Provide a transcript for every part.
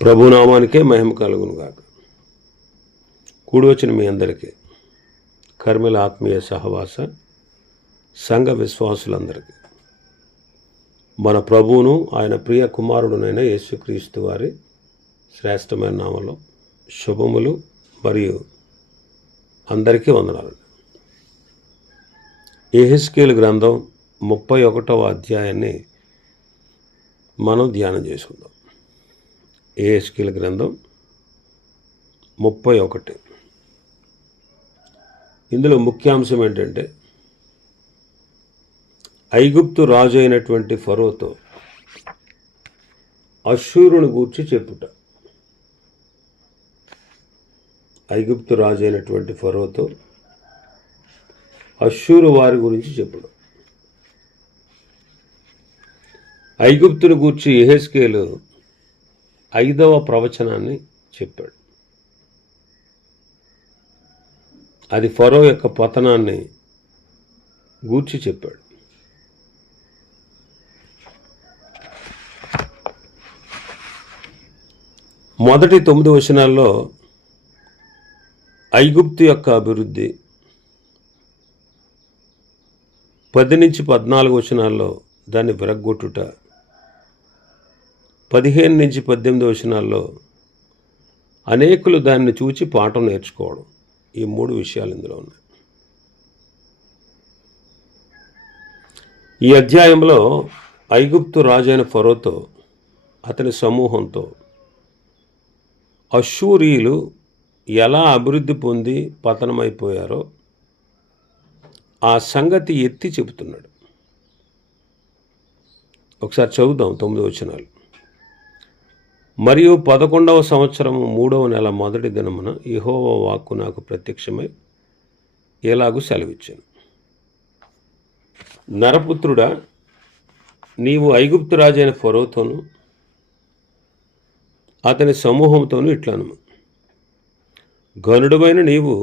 ప్రభునామానికే మహిమ కలుగును గాక. కూడి వచ్చిన మీ అందరికీ, కర్మల ఆత్మీయ సహవాస సంఘ విశ్వాసులందరికీ మన ప్రభువును ఆయన ప్రియ కుమారుడునైన యేసుక్రీస్తు వారి శ్రేష్టమైన నామంలో శుభములు మరియు అందరికీ వందనాలు. యెహెజ్కేలు గ్రంథం 31వ అధ్యాయాన్ని మనం ధ్యానం చేసుకుందాం. యెహెజ్కేలు గ్రంథం 31. ఇందులో ముఖ్యాంశం ఏంటంటే, ఐగుప్తు రాజు అయినటువంటి ఫరోతో అష్షూరుని గూర్చి చెప్పుట. ఐగుప్తు రాజు అయినటువంటి ఫరోతో అష్షూరు వారి గురించి చెప్పడం. ఐగుప్తుని గూర్చి యెహెజ్కేలు 5వ ప్రవచనాన్ని చెప్పాడు. అది ఫరో యొక్క పతనాన్ని గూర్చి చెప్పాడు. మొదటి 9 వచనాల్లో ఐగుప్తు యొక్క అభివృద్ధి, 10 నుంచి 14 వచనాల్లో దాన్ని విరగ్గొట్టుట, 15 నుంచి 18 వచనాల్లో అనేకులు దాన్ని చూచి పాఠం నేర్చుకోవడం. ఈ 3 విషయాలు ఇందులో ఉన్నాయి. ఈ అధ్యాయంలో ఐగుప్తు రాజైన ఫరోతో అతని సమూహంతో అష్షూరీయులు ఎలా అభివృద్ధి పొంది పతనమైపోయారో ఆ సంగతి ఎత్తి చెబుతున్నాడు. ఒకసారి చదువుదాం 9 వచనాలు. మరియు 11వ సంవత్సరము 3వ నెల మొదటి దినమున యెహోవా వాక్కు నాకు ప్రత్యక్షమై ఎలాగూ సెలవిచ్చాను. నరపుత్రుడా, నీవు ఐగుప్తు రాజైన ఫరోతోను అతని సమూహంతోనూ ఇట్లను, ఘనుడువైన నీవు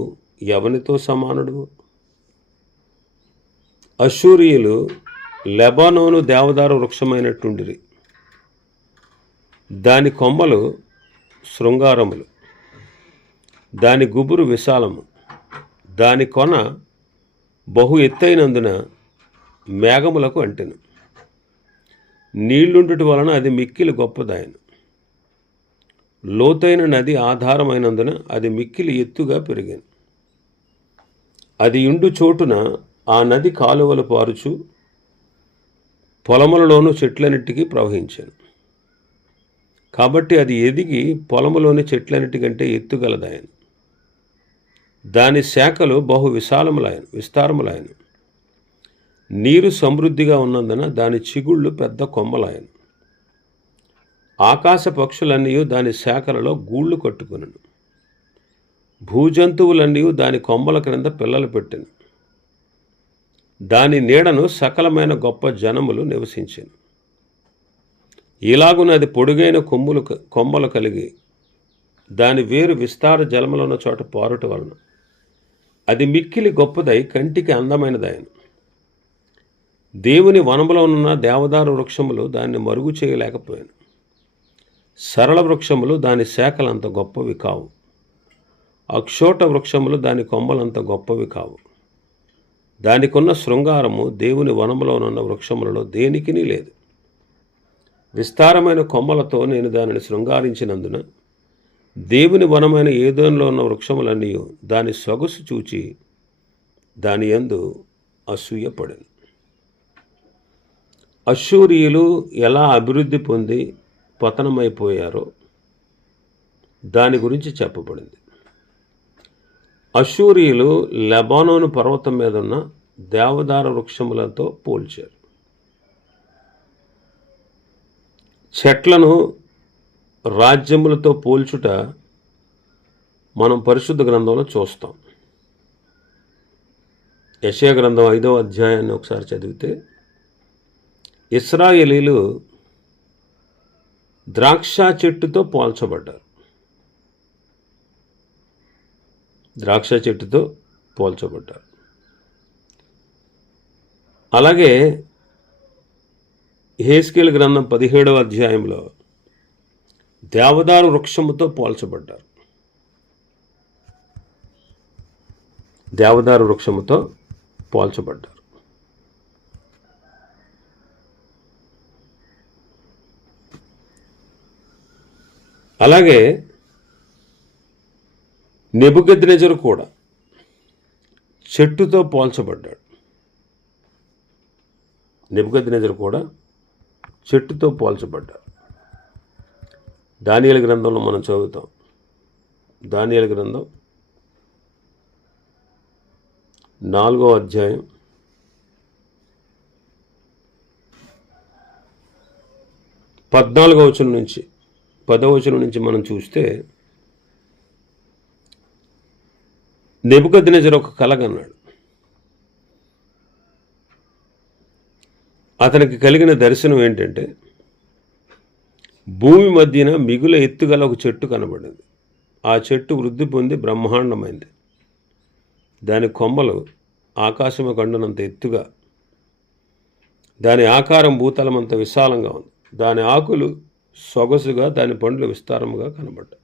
ఎవనితో సమానుడు? అష్షూరీయులు లెబానోను దేవదారు వృక్షమైనట్టుండిరి. దాని కొమ్మలు శృంగారములు, దాని గుబురు విశాలము, దాని కొన బహు ఎత్తైనందున మేఘములకు అంటెను. నీళ్లుండుట వలన అది మిక్కిలి గొప్పదాయను. లోతైన నది ఆధారమైనందున అది మిక్కిలి ఎత్తుగా పెరిగాను. అది ఉండు చోటున ఆ నది కాలువలు పారుచు పొలములలోను చెట్లన్నిటికీ ప్రవహించాను. కాబట్టి అది ఎదిగి పొలములోని చెట్లన్నిటికంటే ఎత్తుగలదాయను. దాని శాఖలు బహు విస్తారములాయను. నీరు సమృద్ధిగా ఉన్నందున దాని చిగుళ్ళు పెద్ద కొమ్మలాయను. ఆకాశ పక్షులన్నీ దాని శాఖలలో గూళ్ళు కట్టుకొనెను. భూజంతువులన్నీ దాని కొమ్మల క్రింద పిల్లలు పెట్టెను. దాని నీడను సకలమైన గొప్ప జనములు నివసించెను. ఇలాగున అది పొడుగైన కొమ్మలు కలిగి దాని వేరు విస్తార జలములున్న చోట పారుట వలన అది మిక్కిలి గొప్పదై కంటికి అందమైనదాయను. దేవుని వనములో ఉన్న దేవదారు వృక్షములు దాన్ని మరుగు చేయలేకపోయాను. సరళ వృక్షములు దాని శాఖలంత గొప్పవి కావు. అక్షోట వృక్షములు దాని కొమ్మలంత గొప్పవి కావు. దానికున్న శృంగారము దేవుని వనములోనున్న వృక్షములలో దేనికినీ లేదు. విస్తారమైన కొమ్మలతో నేను దానిని శృంగారించినందున దేవుని వనమైన ఏదోనులో ఉన్న వృక్షములన్నీ దాని సొగసు చూచి దాని యందు అసూయపడెను. అష్షూరీయులు ఎలా అభివృద్ధి పొంది పతనమైపోయారో దాని గురించి చెప్పబడింది. అష్షూరీయులు లెబానోను పర్వతం మీద ఉన్న దేవదారు వృక్షములతో పోల్చారు. చెట్లను రాజ్యములతో పోల్చుట మనం పరిశుద్ధ గ్రంథంలో చూస్తాం. యెషయా గ్రంథం 5వ అధ్యాయాన్ని ఒకసారి చదివితే, ఇశ్రాయేలీలు ద్రాక్ష చెట్టుతో పోల్చబడ్డారు. ద్రాక్ష చెట్టుతో పోల్చబడ్డారు. అలాగే యెహెజ్కేలు గ్రంథం 17వ అధ్యాయంలో దేవదారు వృక్షముతో పోల్చబడ్డారు. దేవదారు వృక్షముతో పోల్చబడ్డారు. అలాగే నెబుకద్నెజరు కూడా చెట్టుతో పోల్చబడ్డాడు. నెబుకద్నెజరు కూడా చెట్టుతో పోల్చబడ్డాడు. దానియేలు గ్రంథంలో మనం చదువుతాం. దానియేలు గ్రంథం 4వ అధ్యాయం 14వ వచనం నుంచి 10వ వచనం నుంచి మనం చూస్తే, నెబుకద్నెజరు ఒక కల కన్నాడు. అతనికి కలిగిన దర్శనం ఏంటంటే, భూమి మధ్యన మిగుల ఎత్తుగల ఒక చెట్టు కనబడింది. ఆ చెట్టు వృద్ధి పొంది బ్రహ్మాండమైంది. దాని కొమ్మలు ఆకాశము కండునంత ఎత్తుగా, దాని ఆకారం భూతలమంత విశాలంగా ఉంది. దాని ఆకులు సొగసుగా, దాని పండ్లు విస్తారముగా కనబడ్డాయి.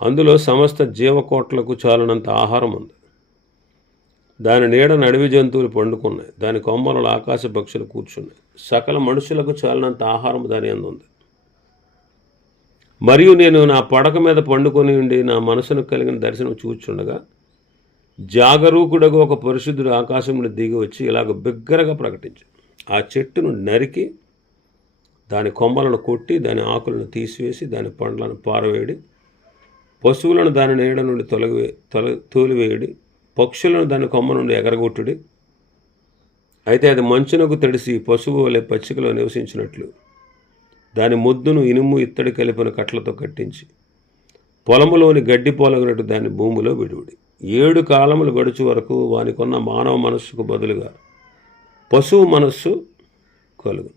అందులో సమస్త జీవకోట్లకు చాలినంత ఆహారం ఉంది. దాని నీడన అడవి జంతువులు పండుకున్నాయి. దాని కొమ్మలలో ఆకాశ పక్షులు కూర్చున్నాయి. సకల మనుషులకు చాలినంత ఆహారం దాని యందు ఉంది. మరియు నేను నా పడక మీద పండుకొని ఉండి నా మనసును కలిగిన దర్శనం చూచుండగా, జాగరూకుడగా ఒక పరిశుద్ధుడు ఆకాశంలో దిగి వచ్చి ఇలాగ బిగ్గరగా ప్రకటించాడు, ఆ చెట్టును నరికి దాని కొమ్మలను కొట్టి దాని ఆకులను తీసివేసి దాని పండ్లను పారవేయడి, పశువులను దాని నీడ నుండి తోలివేయడి, పక్షులను దాని కొమ్మ నుండి ఎగరగొట్టుడి. అయితే అది మంచునకు తడిసి పశువు వలె పచ్చికలో నివసించినట్లు దాని ముద్దును ఇనుము ఇత్తడి కలిపిన కట్లతో కట్టించి పొలములోని గడ్డి పోలగినట్టు దాని భూమిలో విడువుడి. 7 కాలములు గడుచు వరకు వానికున్న మానవ మనస్సుకు బదులుగా పశువు మనస్సు కలుగు.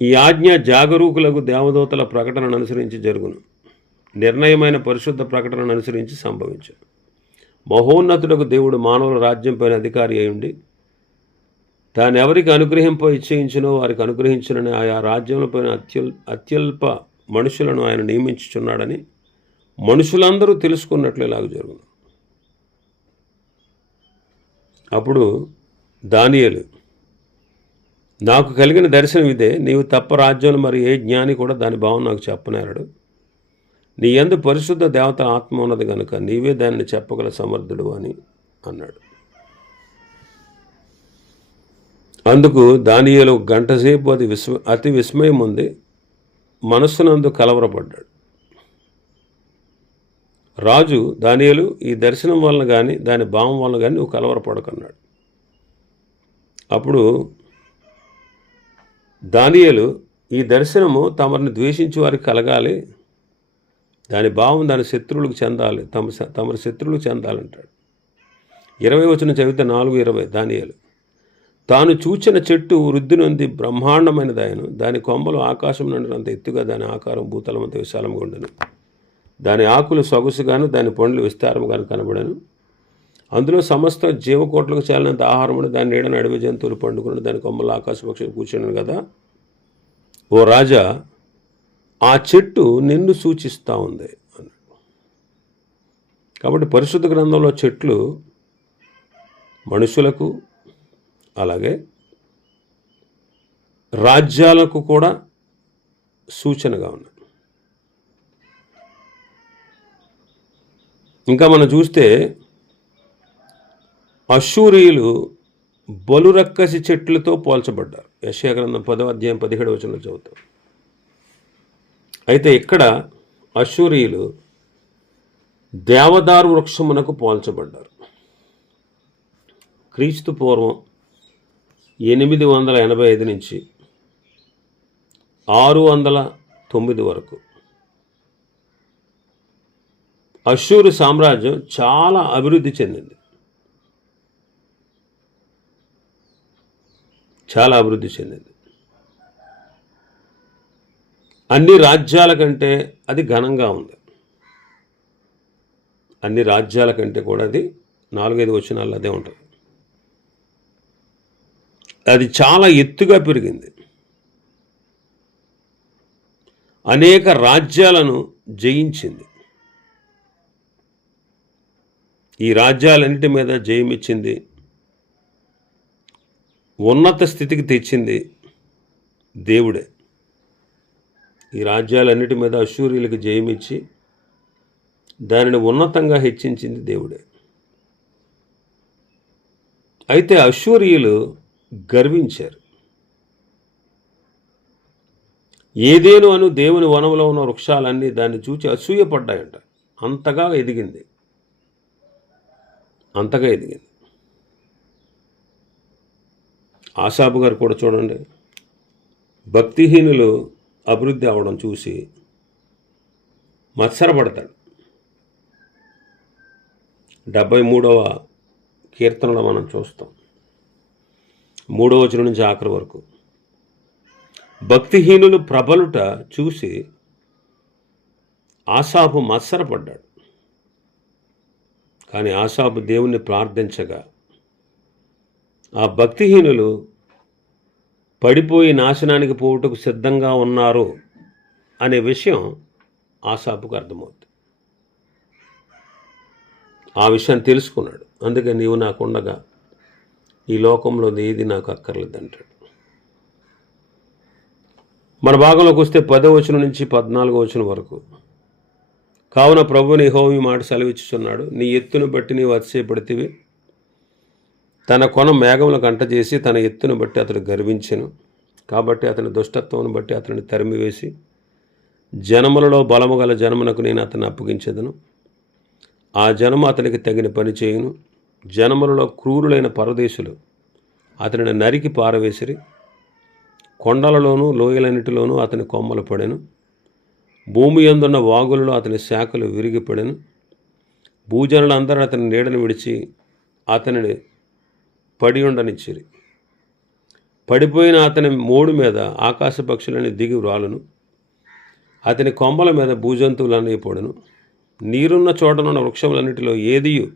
ఈ ఆజ్ఞ జాగరూకులకు దేవదూతల ప్రకటనను అనుసరించి జరుగును. నిర్ణయమైన పరిశుద్ధ ప్రకటనను అనుసరించి సంభవించు. మహోన్నతుడకు దేవుడు మానవుల రాజ్యం పైన అధికారి అయి దాన్ని ఎవరికి అనుగ్రహింప ఇచ్చేయించినో వారికి అనుగ్రహించునని ఆయా రాజ్యముల పైన అత్యల్ప మనుషులను ఆయన నియమించుచున్నాడని మనుషులందరూ తెలుసుకున్నట్లు ఇలాగ జరుగును. అప్పుడు దానియేలు, నాకు కలిగిన దర్శనం ఇదే. నీవు తప్ప రాజ్యంలో మరి ఏ జ్ఞాని కూడా దాని భావం నాకు చెప్పనేరడు. నీ యందు పరిశుద్ధ దేవత ఆత్మ ఉన్నది కనుక నీవే దానిని చెప్పగల సమర్థుడు అని అన్నాడు. అందుకు దానియేలు గంటసేపు అతి విస్మయం ఉంది, మనస్సునందు కలవరపడ్డాడు. రాజు, దానియేలు, ఈ దర్శనం వలన కానీ దాని భావం వలన కానీ నువ్వు కలవరపడకన్నాడు. అప్పుడు దానియేలు, ఈ దర్శనము తమరిని ద్వేషించి వారికి కలగాలి, దాని భావం దాని శత్రువులకు చెందాలి, తమరి శత్రువులకు చెందాలంటాడు. 20వ వచనం చదివితే 4:20 దానియేలు, తాను చూచిన చెట్టు వృద్ధి నొంది బ్రహ్మాండమైనదాయను. దాని కొమ్మలు ఆకాశం నుండినంత ఎత్తుగా, దాని ఆకారం భూతలమంత విశాలంగా ఉండను. దాని ఆకులు సొగసుగాను, దాని పండ్లు విస్తారముగాను కనబడను. అందులో సమస్త జీవకోట్లకు చాలినంత ఆహారం ఉండి దాని నీడను అడవి జంతువులు పండుకుని దాని కొమ్మలు ఆకాశ పక్షులు కూర్చున్నాను కదా. ఓ రాజా, ఆ చెట్టు నిన్ను సూచిస్తూ ఉంది అన్నాడు. కాబట్టి పరిశుద్ధ గ్రంథంలో చెట్లు మనుషులకు అలాగే రాజ్యాలకు కూడా సూచనగా ఉన్నాయి. ఇంకా మనం చూస్తే అష్షూరీయులు బలురక్కసి చెట్లతో పోల్చబడ్డారు. యెషయా గ్రంథం 10వ అధ్యాయం 17వ వచనంలో చదువుతాం. అయితే ఇక్కడ అష్షూరీయులు దేవదారు వృక్షమునకు పోల్చబడ్డారు. క్రీస్తు పూర్వం 885 నుంచి 609 వరకు అష్షూరు సామ్రాజ్యం చాలా అభివృద్ధి చెందింది. అన్ని రాజ్యాల కంటే అది ఘనంగా ఉంది. అన్ని రాజ్యాల కంటే కూడా అది 4-5 వచనాల్లో అదే ఉంటుంది. అది చాలా ఎత్తుగా పెరిగింది. అనేక రాజ్యాలను జయించింది. ఈ రాజ్యాలన్నిటి మీద జయమిచ్చింది, ఉన్నత స్థితికి తెచ్చింది దేవుడే. ఈ రాజ్యాలన్నిటి మీద అష్షూరీయులకు జయమిచ్చి దానిని ఉన్నతంగా హెచ్చించింది దేవుడే. అయితే అష్షూరీయులు గర్వించారు. ఏదేను అను దేవుని వనంలో ఉన్న వృక్షాలన్నీ దాన్ని చూచి అసూయపడ్డాయంట. అంతగా ఎదిగింది. ఆసాపు గారు కూడా చూడండి, భక్తిహీనులు అభివృద్ధి అవ్వడం చూసి మత్సరపడతాడు. 73వ కీర్తనలో మనం చూస్తాం, 3వ వచనం నుంచి ఆఖరి వరకు. భక్తిహీనులు ప్రబలుట చూసి ఆసాపు మత్సరపడ్డాడు. కానీ ఆసాపు దేవుణ్ణి ప్రార్థించగా ఆ భక్తిహీనులు పడిపోయి నాశనానికి పోవుటకు సిద్ధంగా ఉన్నారు అనే విషయం ఆసాపుకు అర్థమవుతుంది. ఆ విషయం తెలుసుకున్నాడు. అందుకే నీవు నాకుండగా ఈ లోకంలో ఏది నాకు అక్కర్లేదంటాడు. మన భాగంలోకి వస్తే 10వ వచనం నుంచి 14వ వచనం వరకు. కావున ప్రభువుని యెహోవా ఈ మాట సెలవిచ్చుచున్నాడు, నీ ఎత్తును బట్టి నీవు అతిశయపడితివి. తన కొన మేఘములకు అంటజేసి తన ఎత్తును బట్టి అతడు గర్వించెను. కాబట్టి అతని దుష్టత్వమును బట్టి అతనిని తరిమివేసి జనములలో బలము గల జనమునకు నేను అతన్ని అప్పగించెదను. ఆ జనము అతనికి తగిన పని చేయును. జనములలో క్రూరులైన పరదేశులు అతనిని నరికి పారవేసిరి. కొండలలోనూ లోయలన్నిటిలోనూ అతని కొమ్మలు పడెను. భూమి యందున్న వాగులలో అతని శాఖలు విరిగిపడెను. భూజనులందరూ అతని నీడను విడిచి అతనిని పడి ఉండనిచ్చిరి. పడిపోయిన అతని మోడు మీద ఆకాశ పక్షులని దిగి వ్రాలును. అతని కొమ్మల మీద భూజంతువులన్నీ పడును. నీరున్న చోటనున్న వృక్షములన్నిటిలో ఏదియు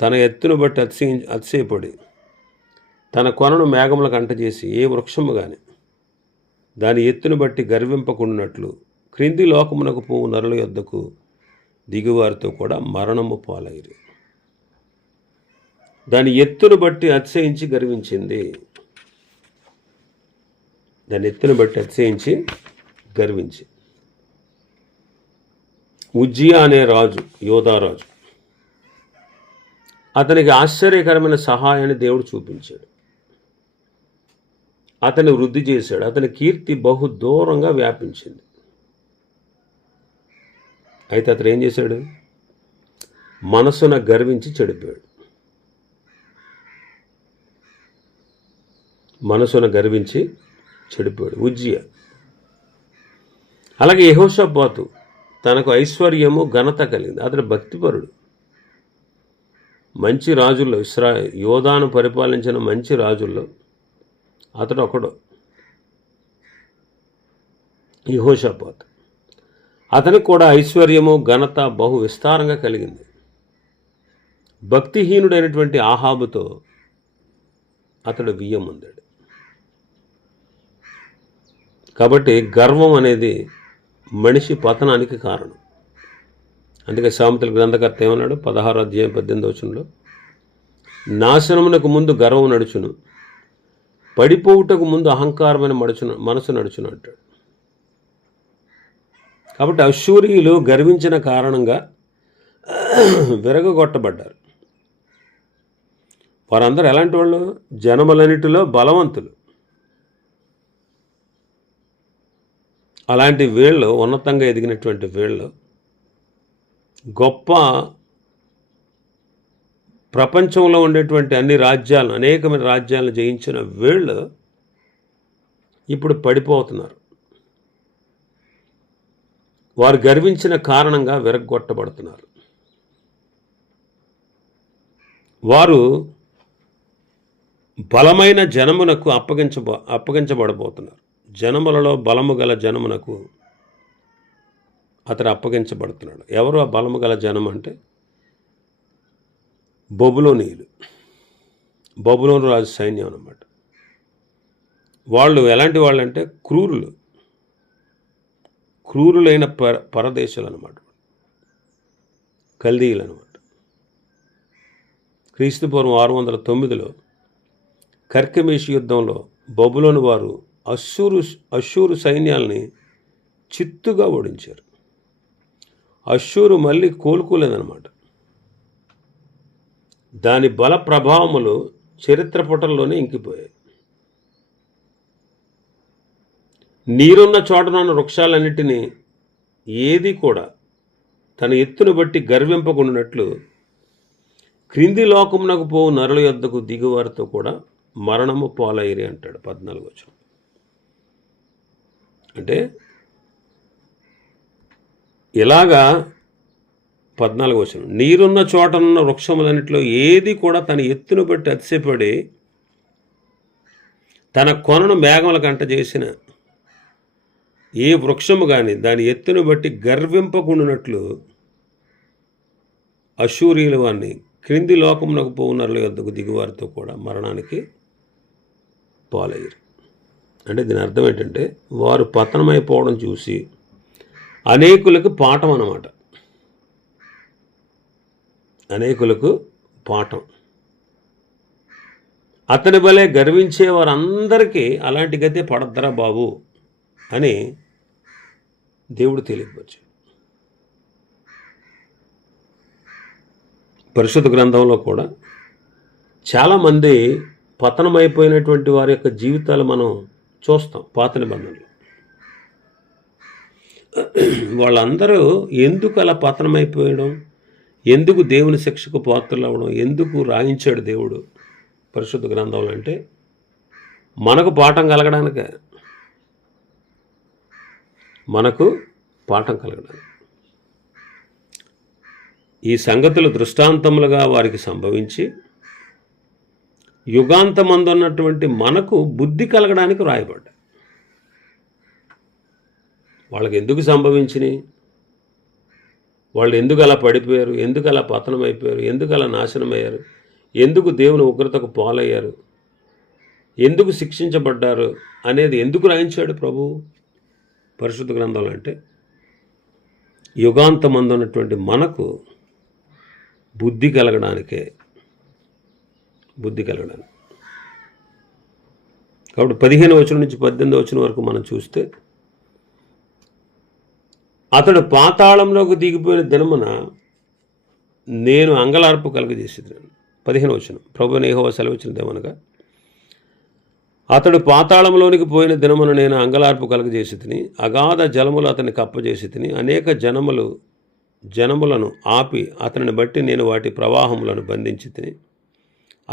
తన ఎత్తును బట్టి అతిశయపడి తన కొనను మేఘములకు అంటజేసి ఏ వృక్షము కానీ దాని ఎత్తును బట్టి గర్వింపకుండానట్లు క్రింది లోకమునకు పోవు నరుల యొద్దకు దిగువారితో కూడా మరణము పాలైరి. దాని ఎత్తును బట్టి అతిశయించి గర్వించింది. ఉజ్జియా అనే రాజు, యోధారాజు, అతనికి ఆశ్చర్యకరమైన సహాయాన్ని దేవుడు చూపించాడు. అతన్ని వృద్ధి చేశాడు. అతని కీర్తి బహు దూరంగా వ్యాపించింది. అయితే అతను ఏం చేశాడు? మనసున గర్వించి చెడిపోయాడు. ఉజ్జియా. అలాగే యెహోషాపాతు, తనకు ఐశ్వర్యము ఘనత కలిగింది. అతడు భక్తిపరుడు. మంచి రాజుల్లో, యోధాను పరిపాలించిన మంచి రాజుల్లో అతడు ఒకడు, యెహోషాపాతు. అతనికి కూడా ఐశ్వర్యము ఘనత బహు విస్తారంగా కలిగింది. భక్తిహీనుడైనటువంటి ఆహాబుతో అతడు బియ్యం పొందాడు. కాబట్టి గర్వం అనేది మనిషి పతనానికి కారణం. అందుకే సామెతల గ్రంథకర్త ఏమన్నాడు? 16వ అధ్యాయం 18వ వచనంలో, నాశనమునకు ముందు గర్వం నడుచును, పడిపోవుటకు ముందు అహంకారమైన మనసు నడుచును అంటాడు. కాబట్టి అష్షూరీయులు గర్వించిన కారణంగా విరగొట్టబడ్డారు. వారందరూ ఎలాంటి వాళ్ళు? జనములన్నిటిలో బలవంతులు. అలాంటి వీళ్ళు, ఉన్నతంగా ఎదిగినటువంటి వీళ్ళు, గొప్ప ప్రపంచంలో ఉండేటువంటి అన్ని రాజ్యాలను, అనేకమైన రాజ్యాలను జయించిన వీళ్ళు ఇప్పుడు పడిపోతున్నారు. వారు గర్వించిన కారణంగా విరగొట్టబడుతున్నారు. వారు బలమైన జనమునకు అప్పగించబడబోతున్నారు. జనములలో బలము గల జనమునకు అతడు అప్పగించబడుతున్నాడు. ఎవరు ఆ బలము గల జనం అంటే? బబులోనీయులు, బబులోను రాజు సైన్యం అన్నమాట. వాళ్ళు ఎలాంటి వాళ్ళంటే క్రూరులు. క్రూరులైన పరదేశాలు అనమాట, కల్దీయులు అనమాట. క్రీస్తుపూర్వం 609లో కర్కెమీషు యుద్ధంలో బబులోను వారు అశ్షూరు సైన్యాల్ని చిత్తుగా ఓడించారు. అశ్షూరు మళ్ళీ కోలుకోలేదన్నమాట. దాని బల ప్రభావములు చరిత్ర పుటల్లోనే ఇంకిపోయాయి. నీరున్న చోటనున్న వృక్షాలన్నిటినీ ఏది కూడా తన ఎత్తును బట్టి గర్వింపకుండానట్లు క్రింది లోకమునకు పోవు నరుల యొద్దకు దిగువారితో కూడా మరణము పాలైరి అంటాడు 14వ వచనం. అంటే ఇలాగా 14వ వచనం, నీరున్న చోటనున్న వృక్షములన్నిటిలో ఏది కూడా తన ఎత్తును బట్టి అతిశయపడి తన కొనను మేఘముల కంట చేసిన ఏ వృక్షము కానీ దాని ఎత్తును బట్టి గర్వింపకుండానట్లు అశ్షూరీయుల వారిని క్రింది లోకమునకు పోవు నరుల యొద్దకు దిగువారితో కూడా మరణానికి పాలయ్యారు. అంటే దీని అర్థం ఏంటంటే వారు పతనమైపోవడం చూసి అనేకులకు పాఠం అన్నమాట. అనేకులకు పాఠం. అతని వలె గర్వించే వారందరికీ అలాంటి గతే పడద్దరా బాబు అని దేవుడు తెలియపరిచాడు. పరిశుద్ధ గ్రంథంలో కూడా చాలామంది పతనమైపోయినటువంటి వారి యొక్క జీవితాలు మనం చూస్తాం. పాత నిబంధనలు వాళ్ళందరూ ఎందుకు అలా పతనమైపోయడం, ఎందుకు దేవుని శిక్షకు పాత్రలు అవ్వడం, ఎందుకు రాయించాడు దేవుడు పరిశుద్ధ గ్రంథంలో అంటే మనకు పాఠం కలగడానికే. మనకు పాఠం కలగడానికి ఈ సంగతులు దృష్టాంతములుగా వారికి సంభవించి యుగాంతమందున్నటువంటి మనకు బుద్ధి కలగడానికి రాయబడ్డాయి. వాళ్ళకి ఎందుకు సంభవించినాయి, వాళ్ళు ఎందుకు అలా పడిపోయారు, ఎందుకు అలా పతనమైపోయారు, ఎందుకు అలా నాశనమయ్యారు, ఎందుకు దేవుని ఉగ్రతకు పాలయ్యారు, ఎందుకు శిక్షించబడ్డారు అనేది ఎందుకు రాయించాడు ప్రభు పరిశుద్ధ గ్రంథంలో అంటే యుగాంతమందున్నటువంటి మనకు బుద్ధి కలగడానికే. బుద్ధి కలగడానికి. కాబట్టి 15వ వచనం నుంచి 18వ వచనం వరకు మనం చూస్తే అతడు పాతాళంలోకి దిగిపోయిన దినమున నేను అంగలార్పు కలుగజేసేదాను. 15వ వచనం, ప్రభువైన యెహోవా సెలవిచ్చినదేమనగా అతడు పాతాళంలోనికి పోయిన దినమున నేను అంగలార్పు కలుగజేసి తిని అగాధ జలములు అతనికి అప్పజేసి తిని అనేక జనములను ఆపి అతనిని బట్టి నేను వాటి ప్రవాహములను బంధించి తిని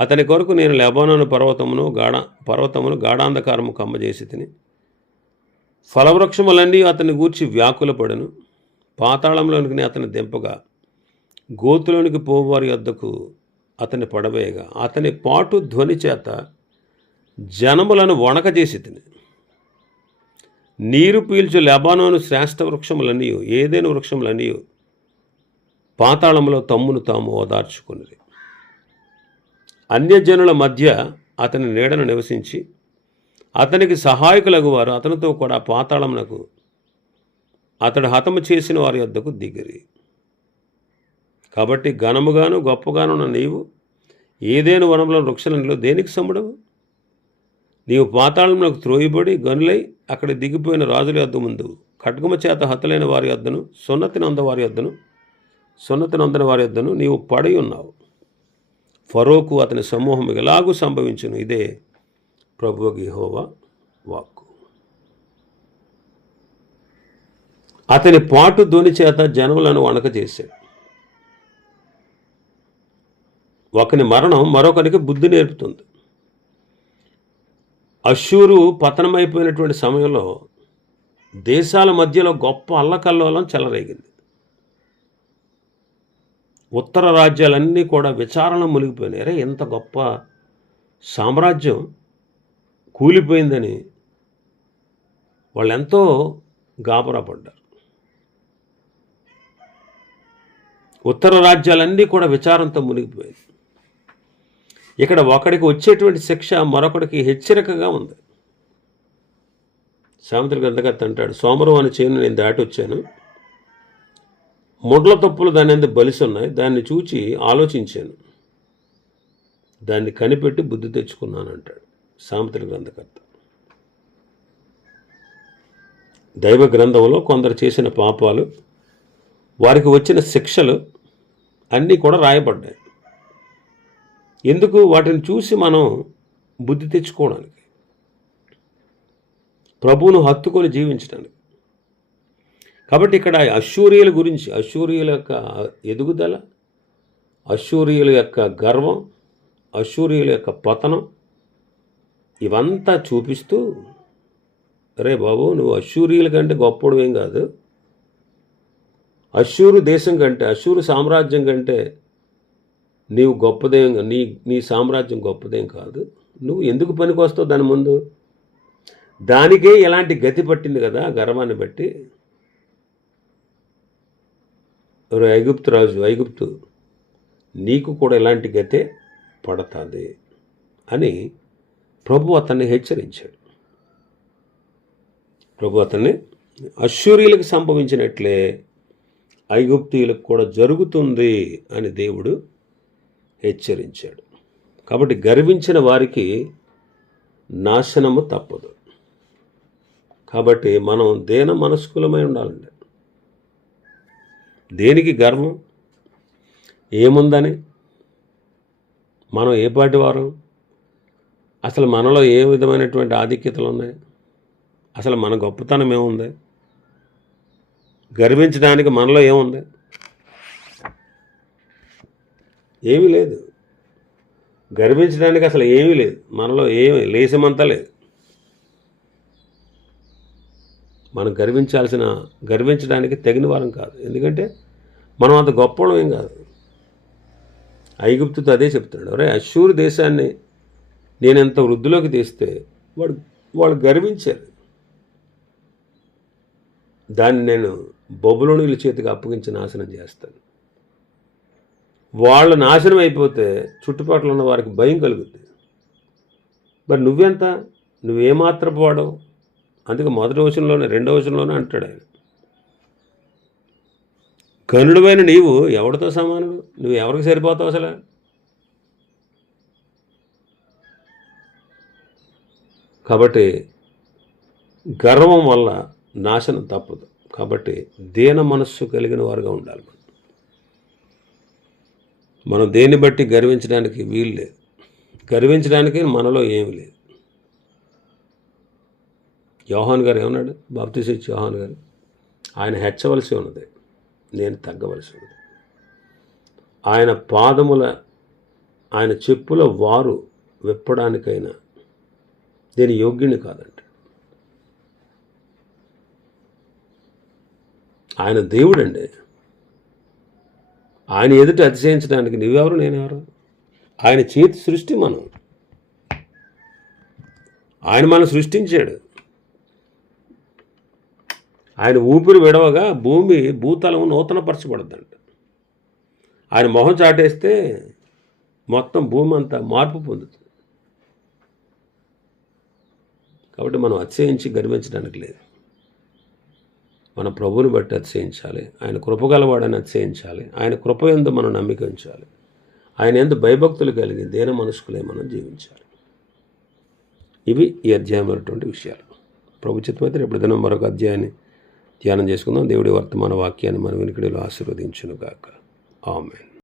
అతని కొరకు నేను లెబానోను పర్వతమును గాఢాంధకారము కమ్మజేసి తిని ఫలవృక్షములన్నీ అతని గూర్చి వ్యాకులపడను. పాతాళంలోనికి అతని దింపగా గోతులోనికి పోవారి వద్దకు అతని పడవేయగా అతని పాటు ధ్వని చేత జనములను వణకజేసి తిని నీరు పీల్చు లెబానోను శ్రేష్ఠ వృక్షములన్నీ ఏదైనా వృక్షములన్నీ పాతాళంలో తమ్మును తాము ఓదార్చుకున్నది. అన్యజనుల మధ్య అతని నీడను నివసించి అతనికి సహాయకులగు వారు అతనితో కూడా పాతాళమునకు అతడు హతము చేసిన వారి వద్దకు దిగిరి. కాబట్టి ఘనముగాను గొప్పగానున్న నీవు ఏదైనా వనంలో వృక్షలలో దేనికి సమ్ముడవు? నీవు పాతాళమునకు త్రోయబడి గనులై అక్కడ దిగిపోయిన రాజుల యొద్ద ముందు ఖడ్గము చేత హతులైన వారి యొద్దను సున్నతి నొందని వారి యొద్దను నీవు పడి ఉన్నావు. ఫరోకు అతని సమూహం ఎలాగూ సంభవించును. ఇదే ప్రభువు యెహోవా వాక్కు. అతని పాటు ధ్వని చేత జనములను వణకజేశాడు. ఒకని మరణం మరొకరికి బుద్ధి నేర్పుతుంది. అశ్షూరు పతనమైపోయినటువంటి సమయంలో దేశాల మధ్యలో గొప్ప అల్లకల్లోలం చెలరేగింది. ఉత్తర రాజ్యాలన్నీ కూడా విచారణ మునిగిపోయినాయి. అరే ఎంత గొప్ప సామ్రాజ్యం కూలిపోయిందని వాళ్ళెంతో గాబరా పడ్డారు. ఉత్తర రాజ్యాలన్నీ కూడా విచారంతో మునిగిపోయాయి. ఇక్కడ ఒకడికి వచ్చేటువంటి శిక్ష మరొకడికి హెచ్చరికగా ఉంది. సామెతల గ్రంథకర్త అంటాడు, సోమరం అనే చేను నేను దాటి వచ్చాను, ముడ్ల తప్పులు దాని అందు బలిసి ఉన్నాయి, దాన్ని చూచి ఆలోచించాను, దాన్ని కనిపెట్టి బుద్ధి తెచ్చుకున్నాను అంటాడు సామెతల గ్రంథకర్త. దైవ గ్రంథంలో కొందరు చేసిన పాపాలు, వారికి వచ్చిన శిక్షలు అన్నీ కూడా రాయబడ్డాయి. ఎందుకు? వాటిని చూసి మనం బుద్ధి తెచ్చుకోవడానికి, ప్రభువును హత్తుకొని జీవించడానికి. కాబట్టి ఇక్కడ అష్షూరీయుల గురించి, అష్షూరీయుల యొక్క ఎదుగుదల, అష్షూరీయుల యొక్క గర్వం, అష్షూరీయుల యొక్క పతనం, ఇవంతా చూపిస్తూ, అరే బాబు, నువ్వు అష్షూరీయుల కంటే గొప్పడువేం కాదు, అష్షూరు దేశం కంటే, అష్షూరు సామ్రాజ్యం కంటే నీవు గొప్పదేం, నీ సామ్రాజ్యం గొప్పదేం కాదు, నువ్వు ఎందుకు పనికి వస్తావు దాని ముందు? దానికే ఎలాంటి గతి పట్టింది కదా గర్వాన్ని బట్టి. ఐగుప్తు రాజు, ఐగుప్తు నీకు కూడా ఎలాంటి గతే పడుతుంది అని ప్రభు అతన్ని హెచ్చరించాడు. ప్రభు అతన్ని అష్షూరీయులకు సంభవించినట్లే ఐగుప్తీయులకు కూడా జరుగుతుంది అని దేవుడు హెచ్చరించాడు. కాబట్టి గర్వించిన వారికి నాశనము తప్పదు. కాబట్టి మనం దేన మనస్కులమై ఉండాలండి. దేనికి గర్వం? ఏముందని? మనం ఏ పాటి వారం? అసలు మనలో ఏ విధమైనటువంటి ఆధిక్యతలు ఉన్నాయి? అసలు మన గొప్పతనం ఏముంది? గర్వించడానికి మనలో ఏముంది? ఏమీ లేదు. గర్వించడానికి అసలు ఏమీ లేదు మనలో, ఏమీ లేసమంతా లేదు. మనం గర్వించడానికి తగిన వారం కాదు. ఎందుకంటే మనం అంత గొప్పవాళ్ళం ఏం కాదు. ఐగుప్తుతో అదే చెప్తున్నాడు, అరే అష్షూరు దేశాన్ని నేను ఎంత వృద్ధిలోకి తీస్తే వాళ్ళు గర్వించారు, దాన్ని నేను బబులోనీయుల చేతికి అప్పగించి నాశనం చేస్తాను. వాళ్ళు నాశనం అయిపోతే చుట్టుపక్కల ఉన్న వారికి భయం కలుగుతుంది. మరి నువ్వెంత? నువ్వేమాత్రపు వాడవు? అందుకే మొదటి వచనంలోనే, రెండవ వచనంలోనే అంటాడు ఆయన, గనుడువైన నీవు ఎవరితో సమానుడు? నువ్వు ఎవరికి సరిపోతావు అసలు? కాబట్టి గర్వం వల్ల నాశనం తప్పదు. కాబట్టి దీన మనస్సు కలిగిన వారుగా ఉండాలి. మనం దేన్ని బట్టి గర్వించడానికి వీలు లేదు. గర్వించడానికి మనలో ఏమీ లేదు. యోహాను గారు ఏమన్నాడు? బాప్తిసం ఇచ్చే యోహాను గారు, ఆయన హెచ్చవలసి ఉన్నది, నేను తగ్గవలసి ఉన్నది. ఆయన చెప్పుల వారు విప్పడానికైనా నేను యోగ్యుని కాదంట. ఆయన దేవుడండి. ఆయన ఎదుట అతిశయించడానికి నువ్వెవరు, నేనెవరు? ఆయన చేతి సృష్టి మనం. ఆయన మనం సృష్టించాడు. ఆయన ఊపిరి విడవగా భూతలం నూతనపరచబడద్దంట. ఆయన మొహం చాటేస్తే మొత్తం భూమి అంతా మార్పు పొందుతుంది. కాబట్టి మనం అతిశయించి గర్వించడానికి లేదు. మన ప్రభువుని బట్టి అతిశయించాలి. ఆయన కృపగలవాడని అతిశయించాలి. ఆయన కృప యందు మనం నమ్మిక ఉంచాలి. ఆయన యందు భయభక్తులు కలిగి దీన మనస్కులే మనం జీవించాలి. ఇవి ఈ అధ్యాయమైనటువంటి విషయాలు. ప్రభు చిత్తమైతే రేపు దినం మరొక అధ్యాయాన్ని ధ్యానం చేసుకుందాం. దేవుడి వర్తమాన వాక్యాన్ని మన వినికిడిలో ఆశీర్వదించును గాక. ఆమేన్.